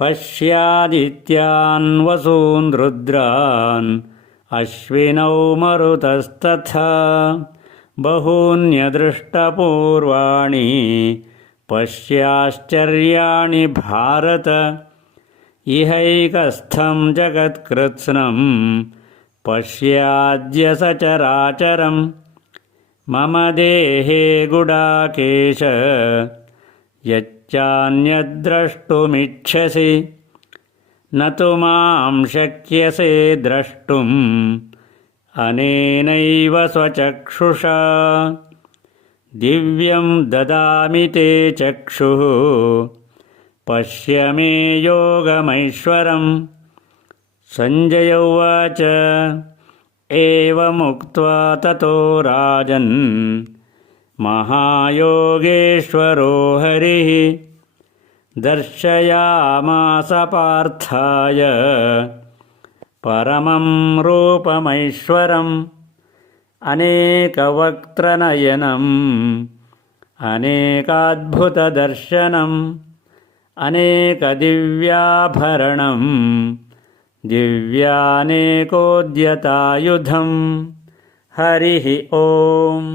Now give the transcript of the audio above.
पश्यादित्यान् वसून् रुद्रान् अश्विनौ मरुतस्तथा बहून्यदृष्टपूर्वाणि पश्याश्चर्याणि भारत इहैकस्थं जगत्कृत्स्नं पश्याद्य सचराचरम् मम देहे गुडाकेश यच्चान्यद्द्रष्टुमिच्छसि। न तु मां शक्यसे द्रष्टुम्। अनेनैव स्वचक्षुषा। दिव्यं ददामि ते चक्षुः। पश्य मे योगमैश्वरम्। सञ्जय उवाच। एवमुक्त्वा ततो राजन् महायोगेश्वरो हरिः दर्शयामास पार्थाय परमं रूपमैश्वरम् अनेकवक्त्रनयनम् अनेकाद्भुतदर्शनम् अनेकदिव्याभरणम् दिव्यानेकोद्यतायुधम् हरिः ओम्